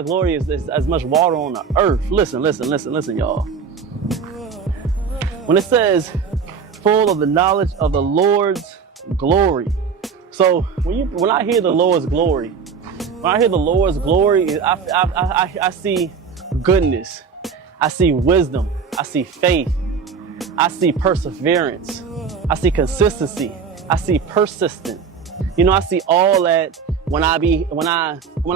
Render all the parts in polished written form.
glory is as much water on the earth. Listen, y'all. When it says full of the knowledge of the Lord's glory. So when I hear the Lord's glory, I see goodness. I see wisdom. I see faith. I see perseverance. I see consistency. I see persistent. You know, I see all that when I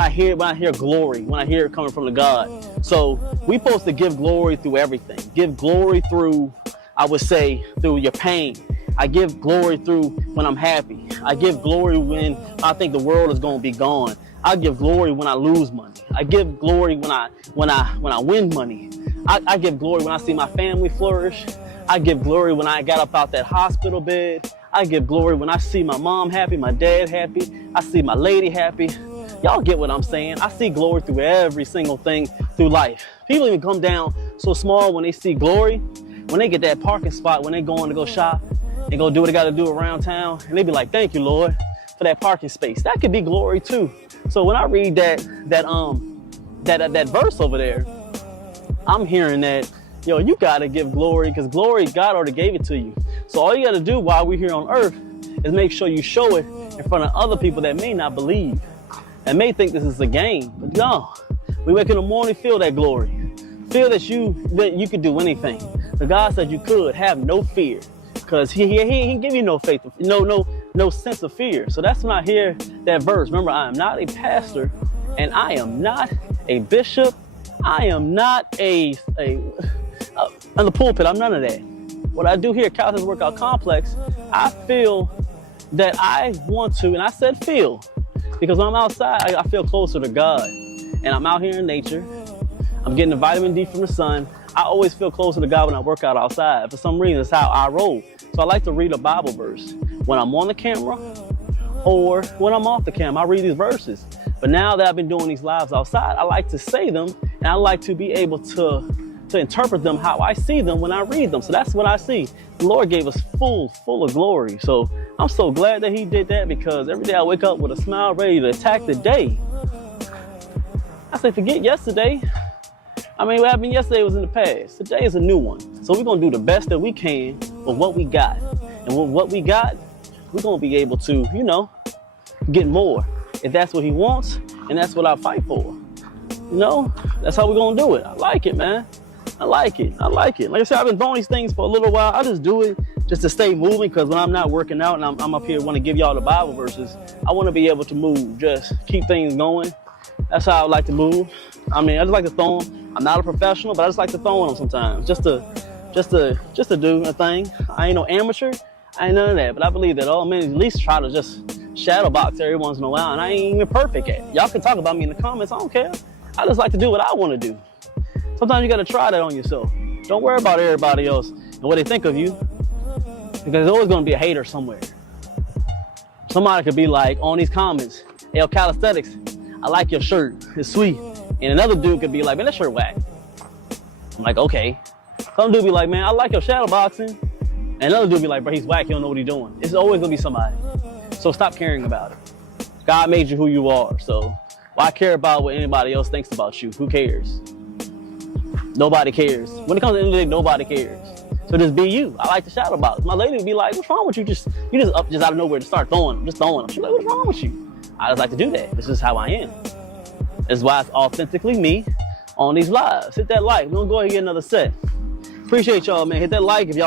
hear glory, when I hear it coming from the God. So we supposed to give glory through everything. Give glory through, I would say, through your pain. I give glory through when I'm happy. I give glory when I think the world is going to be gone. I give glory when I lose money. I give glory when I win money. I give glory when I see my family flourish. I give glory when I got up out that hospital bed. I give glory when I see my mom happy, my dad happy. I see my lady happy. Y'all get what I'm saying? I see glory through every single thing through life. People even come down so small when they see glory, when they get that parking spot, when they going to go shop and go do what they got to do around town, and they be like, "Thank you, Lord, for that parking space." That could be glory too. So when I read that verse over there, I'm hearing that, yo, you gotta give glory, because glory, God already gave it to you. So all you gotta do while we're here on earth is make sure you show it in front of other people that may not believe and may think this is a game. But no, we wake in the morning, feel that glory. Feel that you could do anything. The God said you could have no fear, because he didn't give you no faith, no sense of fear. So that's when I hear that verse. Remember, I am not a pastor, and I am not a bishop. I am not on the pulpit. I'm none of that. What I do here at Calisthenics Workout Complex, I feel that I want to, and I said feel, because when I'm outside, I feel closer to God. And I'm out here in nature. I'm getting the vitamin D from the sun. I always feel closer to God when I work out outside. For some reason, that's how I roll. So I like to read a Bible verse when I'm on the camera or when I'm off the camera. I read these verses. But now that I've been doing these lives outside, I like to say them, and I like to be able to interpret them how I see them when I read them. So that's what I see. The Lord gave us full of glory. So I'm so glad that he did that, because every day I wake up with a smile, ready to attack the day. I say, forget yesterday. I mean, what happened yesterday was in the past. Today is a new one. So we're going to do the best that we can with what we got. And with what we got, we're going to be able to, get more. If that's what he wants, and that's what I fight for. That's how we're going to do it. I like it, man. I like it. Like I said, I've been doing these things for a little while. I just do it just to stay moving, because when I'm not working out and I'm up here want to give y'all the Bible verses, I want to be able to move, just keep things going. That's how I like to move. I mean, I just like to throw them. I'm not a professional, but I just like to throw them sometimes, just to do a thing. I ain't no amateur. I ain't none of that. But I believe that all men at least try to just shadow box every once in a while, and I ain't even perfect at it. Y'all can talk about me in the comments. I don't care. I just like to do what I want to do. Sometimes you got to try that on yourself. Don't worry about everybody else and what they think of you, because there's always going to be a hater somewhere. Somebody could be like on these comments, "Hey, Calisthenics, I like your shirt. It's sweet." And another dude could be like, "Man, that shirt whack." I'm like, okay. Some dude be like, "Man, I like your shadow boxing." And another dude be like, "Bro, he's whack. He don't know what he's doing." It's always going to be somebody. So stop caring about it. God made you who you are. So why care about what anybody else thinks about you? Who cares? Nobody cares. When it comes to the end of the day, nobody cares. So just be you. I like the shadow box. My lady would be like, "What's wrong with you? You just up just out of nowhere to start throwing them. Just throwing them." She's like, "What's wrong with you?" I just like to do that. This is how I am. That's why it's authentically me on these lives. Hit that like. We're going to go ahead and get another set. Appreciate y'all, man. Hit that like if y'all